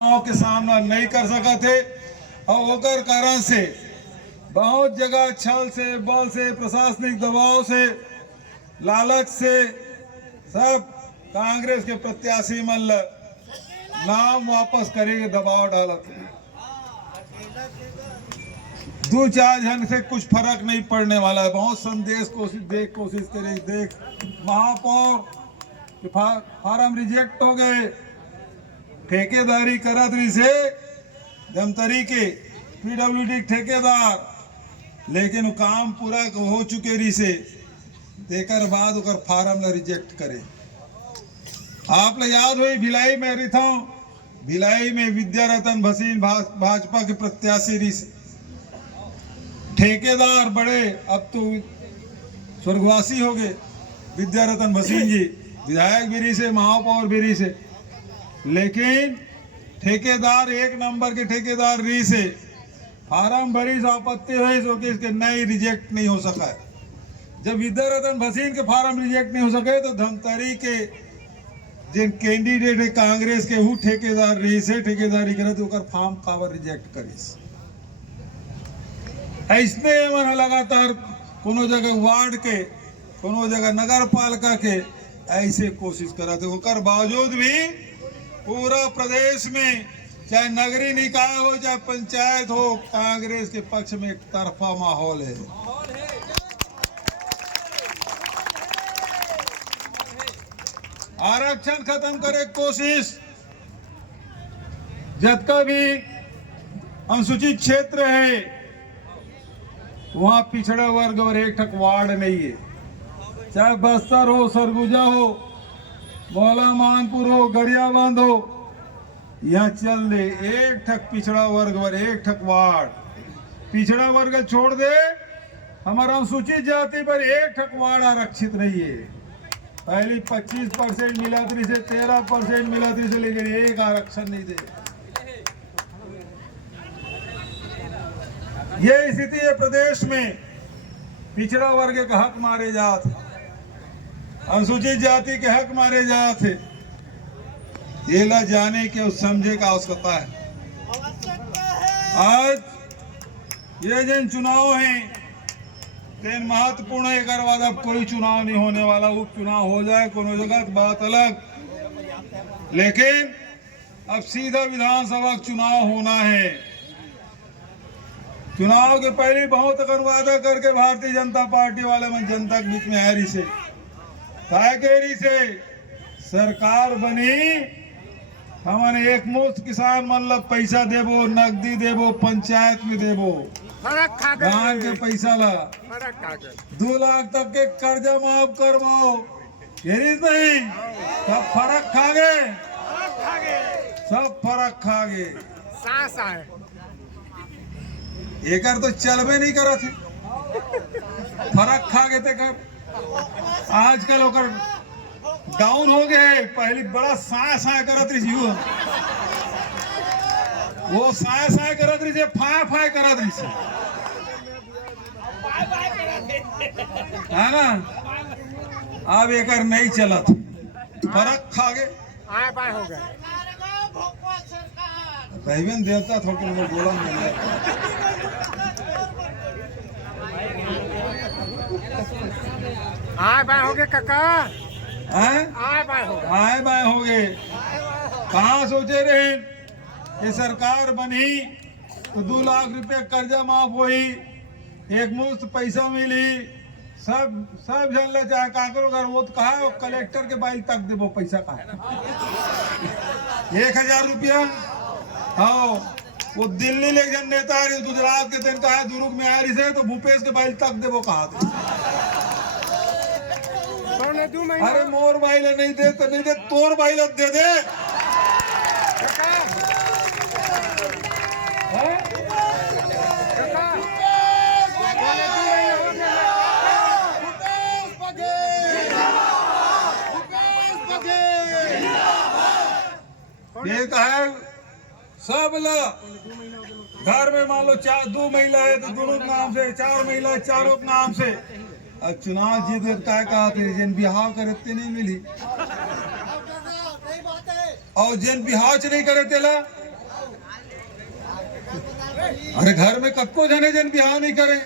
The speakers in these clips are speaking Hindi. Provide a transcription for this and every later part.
के सामना नहीं कर सका थे और ओकर कारण से बहुत जगह छल से, बल से, प्रशासनिक दबाव से, लालच से सब कांग्रेस के प्रत्याशी मन नाम वापस करेंगे दबाव डालत। दो चार जन से कुछ फर्क नहीं पड़ने वाला है। बहुत संदेश कोशिश करे देख महापौर के फार्म रिजेक्ट हो गए, ठेकेदारी करत रही से जमतरी के पीडब्ल्यूडी ठेकेदार, लेकिन काम पूरा हो चुके रही से देकर बाद उकर फार्म ला रिजेक्ट करे। आप ला याद हुई भिलाई में रही था, भिलाई में विद्यारतन भसीन भाजपा के प्रत्याशी रही से ठेकेदार बड़े, अब तो स्वर्गवासी हो गए विद्यारतन भसीन जी, विधायक भी रही से, महापौर भी रही से, लेकिन ठेकेदार एक नंबर के ठेकेदार रही से फार्म भरी सो आपत्ति हुई सो कि इसके नहीं रिजेक्ट नहीं हो सका है। जब विद्यारतन भसीन के फार्म रिजेक्ट नहीं हो सके तो धमतरी के जिन कैंडिडेट है कांग्रेस के वो ठेकेदार रही से ठेकेदारी करे तो फार्म काबर रिजेक्ट करी। ऐसने मन लगातार कोनो जगह वार्ड के, कोनो जगह नगर पालिका के ऐसे कोशिश करा थे। ओकर बावजूद भी पूरा प्रदेश में चाहे नगरीय निकाय हो चाहे पंचायत हो, कांग्रेस के पक्ष में एक तरफा माहौल है। आरक्षण खत्म करे कोशिश, जितना भी अनुसूचित क्षेत्र है वहां पिछड़ा वर्ग और एक ठक वार्ड नहीं है, चाहे बस्तर हो, सरगुजा हो, मौला मानपुर हो, गरियाबंद हो, यहाँ चल दे एक ठक पिछड़ा वर्ग और एक ठक वार्ड। पिछड़ा वर्ग छोड़ दे, हमारा अनुसूचित जाति पर एक ठक वार्ड आरक्षित नहीं है। पहले 25% मिला थी से 13% मिला थी से, लेकिन एक आरक्षण नहीं दे। ये स्थिति है प्रदेश में, पिछड़ा वर्ग के हक मारे जाते, अनुसूचित जाति के हक मारे जाते। ये ला जाने के उस समझे का आवश्यकता है। आज ये जिन चुनाव हैं तेन महत्वपूर्ण है, एक बाद अब कोई चुनाव नहीं होने वाला। उपचुनाव हो जाए कोनो जगह बात अलग, लेकिन अब सीधा विधानसभा चुनाव होना है। चुनाव के पहले बहुत अगर वादा करके भारतीय जनता पार्टी वाले मन जनता के बीच में आ रही से कह से सरकार बनी, हमने एक मुफ्त किसान मन ला पैसा देबो, नकदी देबो, पंचायत में देबो, गांव के पैसा ला 2 लाख तक के कर्जा माफ करबो। यही नहीं, सब फर्क खा गए, सब फर्क खा गए। एकर तो चलबे नहीं करा थी, फर्क खा गए थे। कर आजकल ओकर डाउन हो गए, पहले बड़ा साय साय करत रही, वो साय साय करत रही, फाय फाय करत रही है ना। अब एकर नहीं चलत, फर्क खा गए, हो गए। भाईबेन देवता थोड़ा मैं बोला नहीं हो गए काका, आए बाय हो गए। कहाँ सोचे रहे कि सरकार बनी तो 2 लाख रुपए कर्जा माफ हुई, एक मुफ्त पैसा मिली, सब जन ले चाहे काकरो घर वो कहा कलेक्टर के बाइल तक देबो पैसा का 1000 रुपया। हाँ, वो दिल्ली ले जन नेता है, गुजरात के दिन कहा दुर्ग में आ रही से तो भूपेश के बाइल तक देबो कहा। अरे मोर बाइल नहीं दे तो नहीं दे, तोर बाइल दे दे। ये कहा सब ला घर में मान लो 2 महिला है तो दोनों नाम से, 4 महिला है चारों नाम से। अब चुनाव जीत क्या कहा थे, जिन बिहाव करते नहीं मिली और जिन बिहाव नहीं करे तेला अरे घर में कक्को जने जन बिहार नहीं करे,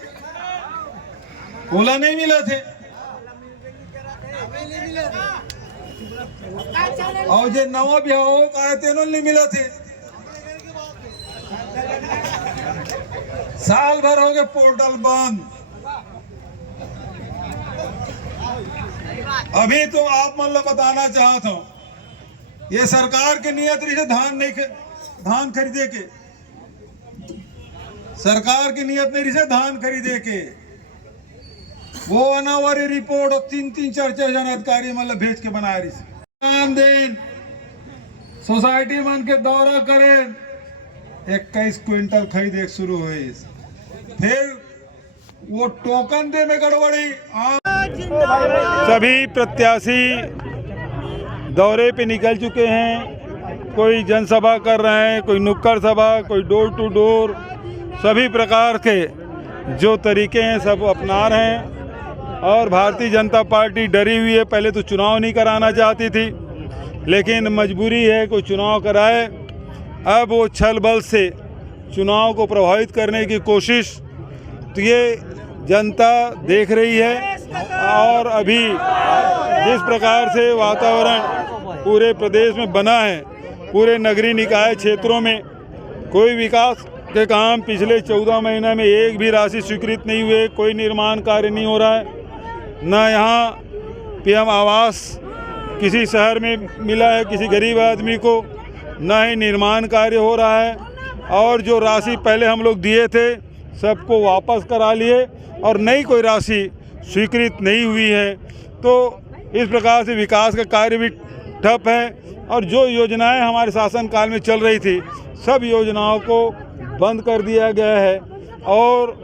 ओला नहीं मिला थे और जो नवा बिहार हो का तेनो नहीं मिला थे। साल भर हो गए पोर्टल बंद। अभी तो आप मतलब बताना चाहता हूं, ये सरकार की नियत रही है धान खरीदे के, सरकार की नियत नहीं रही है धान खरीदे के। वो अनावरी रिपोर्ट और 3-4 जन अधिकारी मतलब भेज के बना रही है। दिन सोसाइटी मन के दौरा करें, 21 क्विंटल खरीदे शुरू हुई, फिर वो टोकन दे में गड़बड़ी। सभी प्रत्याशी दौरे पे निकल चुके हैं, कोई जनसभा कर रहे हैं, कोई नुक्कड़ सभा, कोई डोर टू डोर, सभी प्रकार के जो तरीके हैं सब अपना रहे हैं। और भारतीय जनता पार्टी डरी हुई है, पहले तो चुनाव नहीं कराना चाहती थी, लेकिन मजबूरी है कोई चुनाव कराए। अब वो छल बल से चुनाव को प्रभावित करने की कोशिश तो ये जनता देख रही है। और अभी जिस प्रकार से वातावरण पूरे प्रदेश में बना है, पूरे नगरीय निकाय क्षेत्रों में कोई विकास के काम पिछले 14 महीने में एक भी राशि स्वीकृत नहीं हुए, कोई निर्माण कार्य नहीं हो रहा है, न यहाँ पीएम आवास किसी शहर में मिला है किसी गरीब आदमी को, न ही निर्माण कार्य हो रहा है। और जो राशि पहले हम लोग दिए थे सबको वापस करा लिए और नई कोई राशि स्वीकृत नहीं हुई है। तो इस प्रकार से विकास का कार्य भी ठप है। और जो योजनाएं हमारे शासनकाल में चल रही थी सब योजनाओं को बंद कर दिया गया है। और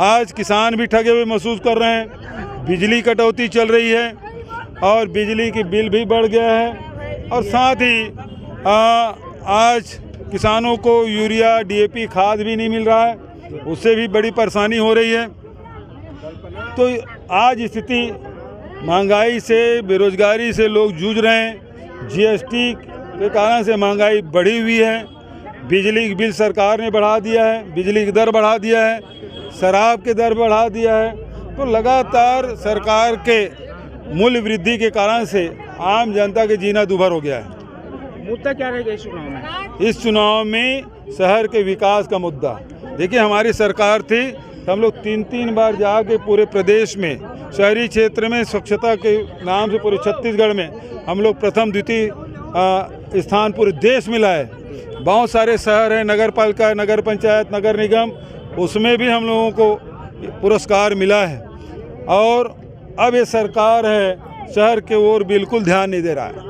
आज किसान भी ठगे हुए महसूस कर रहे हैं। बिजली कटौती चल रही है और बिजली की बिल भी बढ़ गया है। और साथ ही आज किसानों को यूरिया डीएपी खाद भी नहीं मिल रहा है, उससे भी बड़ी परेशानी हो रही है। तो आज स्थिति महंगाई से, बेरोजगारी से लोग जूझ रहे हैं। जीएसटी के कारण से महंगाई बढ़ी हुई है। बिजली की बिल सरकार ने बढ़ा दिया है, बिजली की दर बढ़ा दिया है, शराब के दर बढ़ा दिया है। तो लगातार सरकार के मूल्य वृद्धि के कारण से आम जनता के जीना दुभर हो गया है। मुद्दा क्या रहेगा इस चुनाव में? इस चुनाव में शहर के विकास का मुद्दा। देखिए हमारी सरकार थी, हम लोग 3 बार जाके पूरे प्रदेश में शहरी क्षेत्र में स्वच्छता के नाम से पूरे छत्तीसगढ़ में हम लोग प्रथम द्वितीय स्थान पूरे देश में लाए। बहुत सारे शहर हैं, नगर पालिका, नगर पंचायत, नगर निगम, उसमें भी हम लोगों को पुरस्कार मिला है। और अब ये सरकार है शहर के ओर बिल्कुल ध्यान नहीं दे रहा है।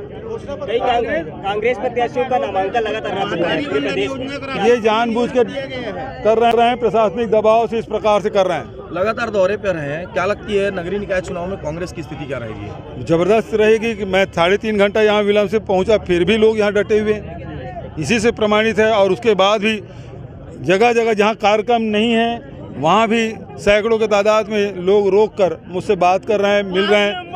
कई कांग्रेस प्रत्याशियों का नामांकन लगातार रद्द हुआ है प्रदेश में। ये जानबूझ कर कर रहे हैं, प्रशासनिक दबाव से इस प्रकार से कर रहे हैं। लगातार दौरे पर रहे हैं, क्या लगती है नगरीय निकाय चुनाव में कांग्रेस की स्थिति क्या रहेगी? जबरदस्त रहेगी कि मैं 3.5 घंटा यहाँ विलम्ब से पहुँचा, फिर भी लोग यहाँ डटे हुए हैं, इसी से प्रमाणित है। और उसके बाद भी जगह जगह जहाँ कार्यक्रम नहीं है वहाँ भी सैकड़ों के तादाद में लोग रोक कर मुझसे बात कर रहे हैं, मिल रहे हैं।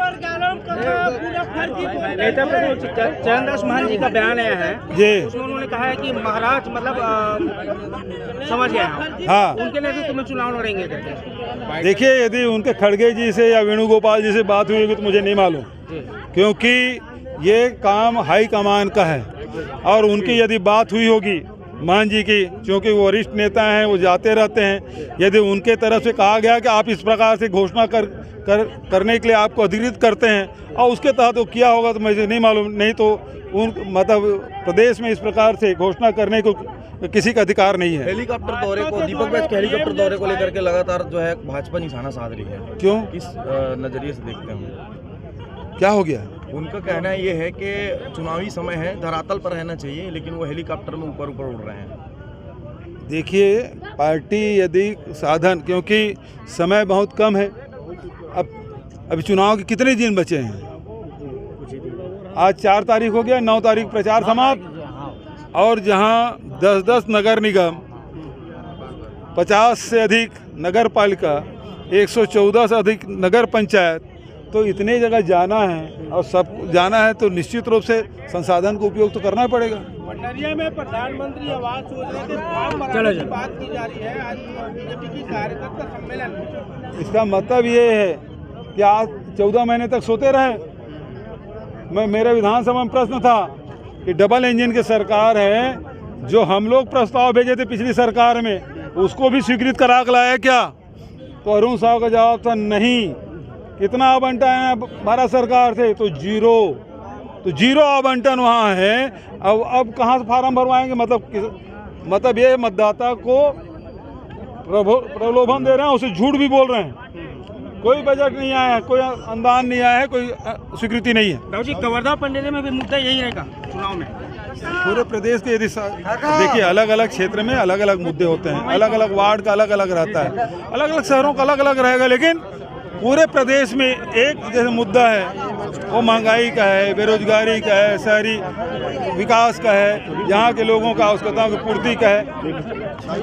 नेता प्रतिपक्ष चरणदास महंत जी का बयान आया है जी, उसमें उन्होंने कहा है कि महाराज मतलब समझ गया हाँ, उनके नेतृत्व में चुनाव लड़ेंगे करके। देखिए यदि उनके खड़गे जी से या वेणुगोपाल जी से बात हुई होगी तो मुझे नहीं मालूम, क्योंकि ये काम हाई कमान का है। और उनकी यदि बात हुई होगी मान जी की, क्योंकि वो वरिष्ठ नेता हैं, वो जाते रहते हैं, यदि उनके तरफ से कहा गया कि आप इस प्रकार से घोषणा करने के लिए आपको अधिकृत करते हैं और उसके तहत वो किया होगा तो मुझे नहीं मालूम। नहीं तो उन मतलब प्रदेश में इस प्रकार से घोषणा करने को किसी का अधिकार नहीं है। हेलीकॉप्टर दौरे को, दीपक बैज के हेलीकॉप्टर दौरे को लेकर के लगातार जो है भाजपा निशाना साध रही है, क्यों, किस नजरिए से देखते हैं? क्या हो गया? उनका कहना ये है कि चुनावी समय है, धरातल पर रहना चाहिए, लेकिन वो हेलीकॉप्टर में ऊपर ऊपर उड़ रहे हैं। देखिए पार्टी यदि साधन, क्योंकि समय बहुत कम है, अभी चुनाव के कितने दिन बचे हैं? आज 4 तारीख हो गया, 9 तारीख प्रचार समाप्त। और जहां 10-10 नगर निगम, 50 से अधिक नगर पालिका, 114 से अधिक नगर पंचायत तो इतने जगह जाना है और सब जाना है तो निश्चित रूप से संसाधन का उपयोग तो करना ही पड़ेगा। पंडरिया में प्रधानमंत्री आवास योजना के फॉर्म भरने की बात की जा रही है। आज बीजेपी की कार्यकर्ता सम्मेलन, इसका मतलब ये है कि आज 14 महीने तक सोते रहे। मेरे विधानसभा में प्रश्न था कि डबल इंजन की सरकार है, जो हम लोग प्रस्ताव भेजे थे पिछली सरकार में उसको भी स्वीकृत करा के लाया क्या? तो अरुण साहब का जवाब था नहीं। कितना आवंटन है भारत सरकार से? तो जीरो आवंटन वहाँ है। अब कहाँ से फार्म भरवाएंगे? मतलब ये मतदाता को प्रलोभन दे रहे हैं, उसे झूठ भी बोल रहे हैं। कोई बजट नहीं आया है, कोई अनुदान नहीं आया है, कोई स्वीकृति नहीं है। राहुल जी, कवर्धा पंडरिया में भी मुद्दा यही रहेगा चुनाव में। पूरे प्रदेश के यदि देखिए अलग अलग क्षेत्र में अलग अलग मुद्दे होते हैं, अलग अलग वार्ड का अलग अलग रहता है, अलग अलग शहरों का अलग अलग रहेगा, लेकिन पूरे प्रदेश में एक जैसे मुद्दा है, वो महंगाई का है, बेरोजगारी का है, शहरी विकास का है, यहाँ के लोगों का आवश्यकताओं की पूर्ति का है।